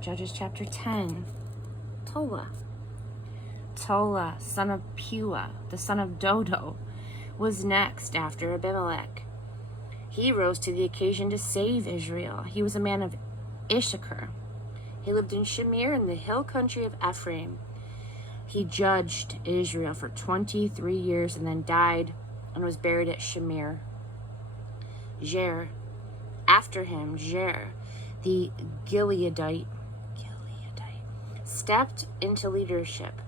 Judges chapter 10. Tola. Tola, son of Puah, the son of Dodo, was next after Abimelech. He rose to the occasion to save Israel. He was a man of Issachar. He lived in Shamir in the hill country of Ephraim. He judged Israel for 23 years and then died and was buried at Shamir. After him, the Gileadite, stepped into leadership.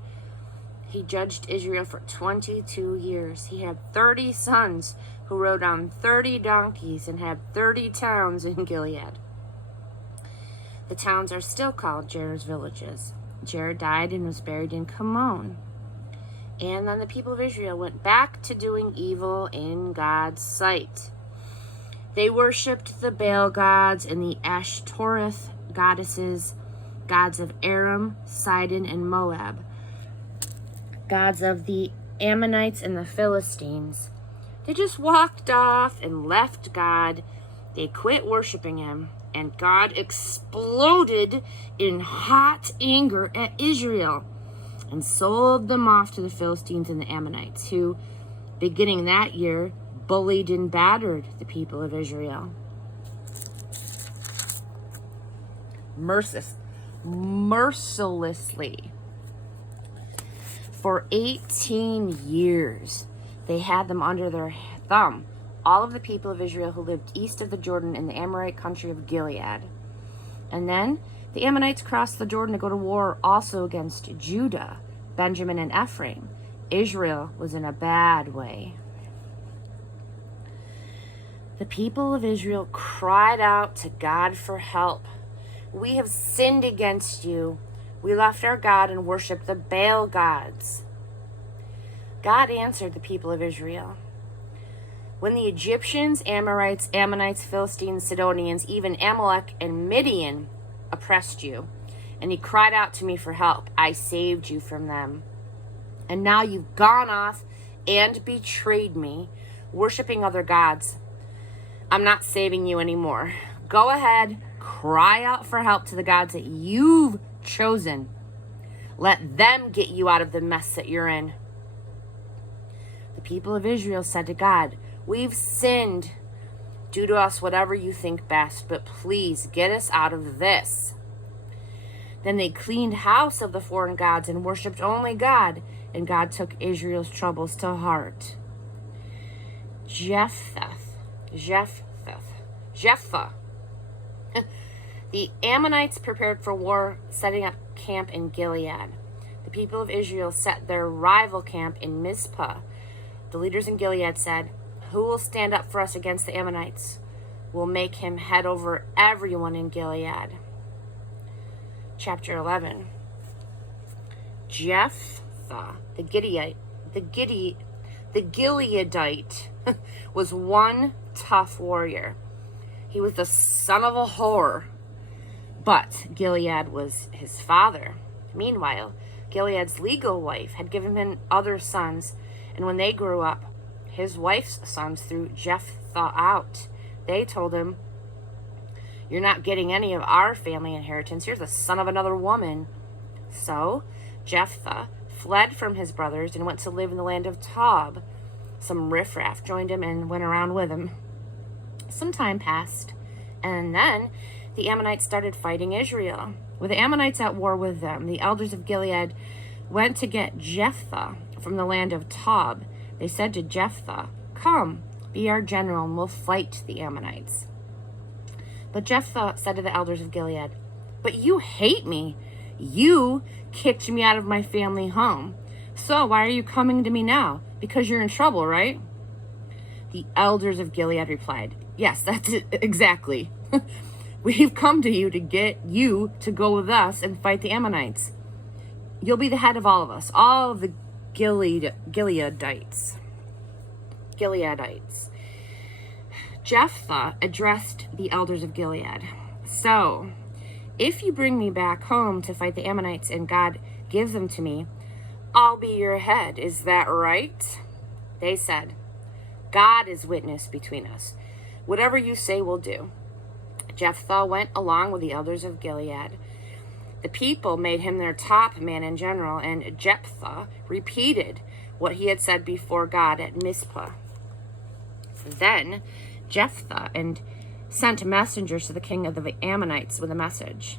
He judged Israel for 22 years. He had 30 sons who rode on 30 donkeys and had 30 towns in Gilead. The towns are still called Jair's villages. Jair died and was buried in Kamon. And then the people of Israel went back to doing evil in God's sight. They worshipped the Baal gods and the Ashtoreth goddesses, gods of Aram, Sidon, and Moab, gods of the Ammonites and the Philistines. They just walked off and left God. They quit worshiping him, and God exploded in hot anger at Israel and sold them off to the Philistines and the Ammonites, who, beginning that year, bullied and battered the people of Israel. Mercilessly. For 18 years, they had them under their thumb, all of the people of Israel who lived east of the Jordan in the Amorite country of Gilead. And then the Ammonites crossed the Jordan to go to war also against Judah, Benjamin, and Ephraim. Israel was in a bad way. The people of Israel cried out to God for help. We have sinned against you. We left our God and worshiped the Baal gods. God answered the people of Israel. When the Egyptians, Amorites, Ammonites, Philistines, Sidonians, even Amalek and Midian oppressed you, and you cried out to me for help, I saved you from them. And now you've gone off and betrayed me, worshiping other gods. I'm not saving you anymore. Go ahead, cry out for help to the gods that you've chosen. Let them get you out of the mess that you're in. The people of Israel said to God, we've sinned. Do to us whatever you think best, but please get us out of this. Then they cleaned house of the foreign gods and worshipped only God, and God took Israel's troubles to heart. Jephthah. The Ammonites prepared for war, setting up camp in Gilead. The people of Israel set their rival camp in Mizpah. The leaders in Gilead said, who will stand up for us against the Ammonites? We'll make him head over everyone in Gilead. Chapter 11. Jephthah, the Gileadite, was one tough warrior. He was the son of a whore, but Gilead was his father. Meanwhile, Gilead's legal wife had given him other sons, and when they grew up, his wife's sons threw Jephthah out. They told him, you're not getting any of our family inheritance. You're the son of another woman. So Jephthah fled from his brothers and went to live in the land of Tob. Some riffraff joined him and went around with him. Some time passed, and then the Ammonites started fighting Israel. With the Ammonites at war with them, the elders of Gilead went to get Jephthah from the land of Tob. They said to Jephthah, come, be our general, and we'll fight the Ammonites. But Jephthah said to the elders of Gilead, but you hate me. You kicked me out of my family home. So why are you coming to me now? Because you're in trouble, right? The elders of Gilead replied, yes, that's it, exactly. We've come to you to get you to go with us and fight the Ammonites. You'll be the head of all of us, all of the Gileadites. Jephthah addressed the elders of Gilead. So, if you bring me back home to fight the Ammonites and God gives them to me, I'll be your head. Is that right? They said, God is witness between us. Whatever you say, we'll do. Jephthah went along with the elders of Gilead. The people made him their top man and general, and Jephthah repeated what he had said before God at Mizpah. Then Jephthah sent messengers to the king of the Ammonites with a message.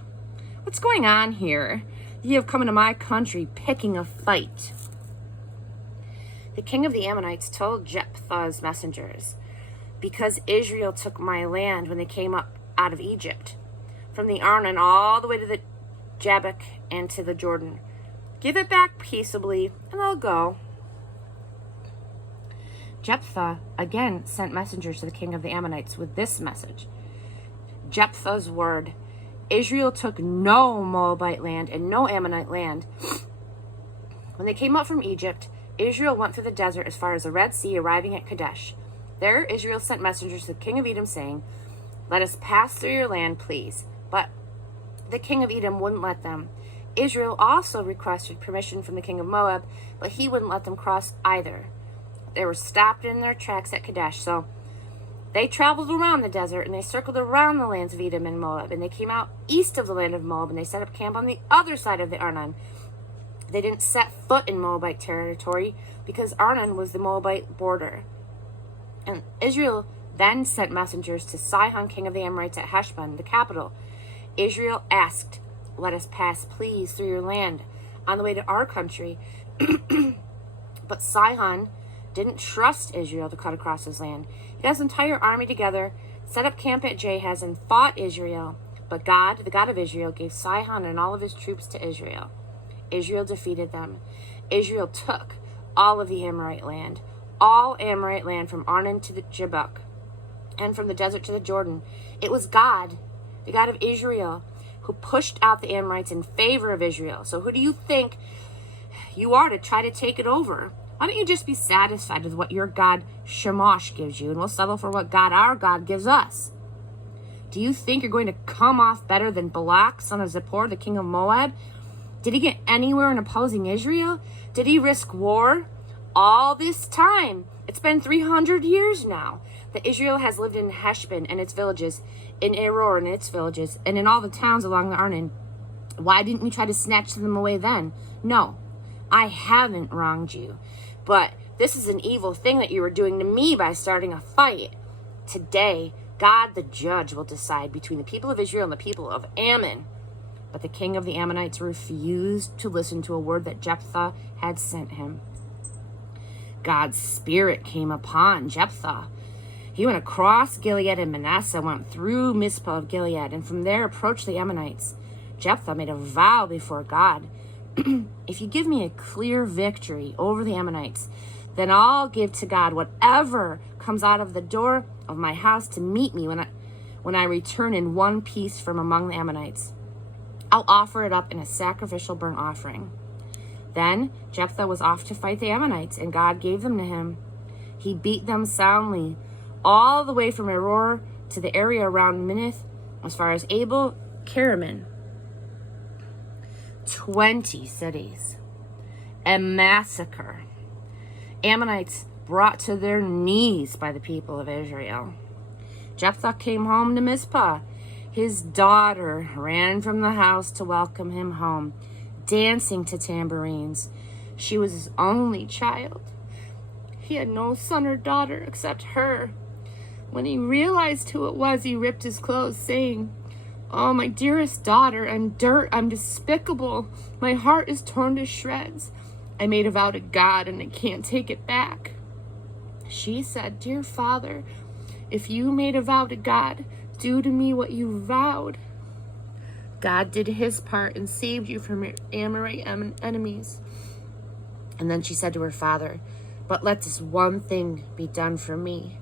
What's going on here? You have come into my country picking a fight. The king of the Ammonites told Jephthah's messengers, because Israel took my land when they came up out of Egypt, from the Arnon all the way to the Jabbok and to the Jordan. Give it back peaceably, and I'll go. Jephthah again sent messengers to the king of the Ammonites with this message. Jephthah's word, Israel took no Moabite land and no Ammonite land. When they came up from Egypt, Israel went through the desert as far as the Red Sea, arriving at Kadesh. There Israel sent messengers to the king of Edom, saying, let us pass through your land, please. But the king of Edom wouldn't let them. Israel also requested permission from the king of Moab, but he wouldn't let them cross either. They were stopped in their tracks at Kadesh, so they traveled around the desert, and they circled around the lands of Edom and Moab, and they came out east of the land of Moab, and they set up camp on the other side of the Arnon. They didn't set foot in Moabite territory, because Arnon was the Moabite border. And Israel then sent messengers to Sihon, king of the Amorites, at Heshbon, the capital. Israel asked, let us pass, please, through your land on the way to our country. But Sihon didn't trust Israel to cut across his land. He got his entire army together, set up camp at Jahaz, and fought Israel. But God, the God of Israel, gave Sihon and all of his troops to Israel. Israel defeated them. Israel took all of the Amorite land, all Amorite land from Arnon to the Jabbok, and from the desert to the Jordan. It was God, the God of Israel, who pushed out the Amorites in favor of Israel. So who do you think you are to try to take it over? Why don't you just be satisfied with what your God Shamash gives you, and we'll settle for what God, our God, gives us? Do you think you're going to come off better than Balak, son of Zippor, the king of Moab? Did he get anywhere in opposing Israel? Did he risk war? All this time, it's been 300 years now, that Israel has lived in Heshbon and its villages, in Aroer and its villages, and in all the towns along the Arnon. Why didn't we try to snatch them away then? No, I haven't wronged you. But this is an evil thing that you were doing to me by starting a fight. Today, God the judge will decide between the people of Israel and the people of Ammon. But the king of the Ammonites refused to listen to a word that Jephthah had sent him. God's spirit came upon Jephthah. He went across Gilead, and Manasseh went through Mizpah of Gilead, and from there approached the Ammonites. Jephthah made a vow before God. If you give me a clear victory over the Ammonites, then I'll give to God whatever comes out of the door of my house to meet me when I return in one piece from among the Ammonites. I'll offer it up in a sacrificial burnt offering. Then Jephthah was off to fight the Ammonites, and God gave them to him. He beat them soundly, all the way from Aroer to the area around Minnith, as far as Abel Keramim. 20 cities. A massacre. Ammonites brought to their knees by the people of Israel. Jephthah came home to Mizpah. His daughter ran from the house to welcome him home, dancing to tambourines. She was his only child. He had no son or daughter except her. When he realized who it was, he ripped his clothes, saying, "Oh, my dearest daughter, I'm dirt, I'm despicable. My heart is torn to shreds. I made a vow to God, and I can't take it back." She said, "Dear father, if you made a vow to God, do to me what you vowed." God did his part and saved you from your Amorite enemies. And then she said to her father, "But let this one thing be done for me.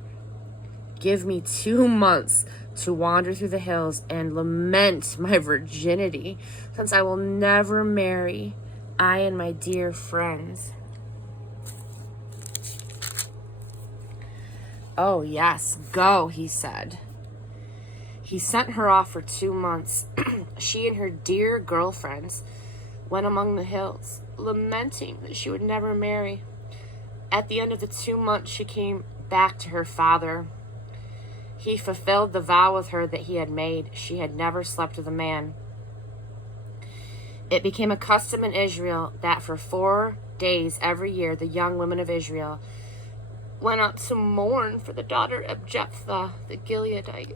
Give me 2 months to wander through the hills and lament my virginity, since I will never marry, I and my dear friends." "Oh, yes, go," he said. He sent her off for 2 months. She and her dear girlfriends went among the hills, lamenting that she would never marry. At the end of the 2 months, she came back to her father. He fulfilled the vow with her that he had made. She had never slept with a man. It became a custom in Israel that for 4 days every year the young women of Israel went up to mourn for the daughter of Jephthah the Gileadite.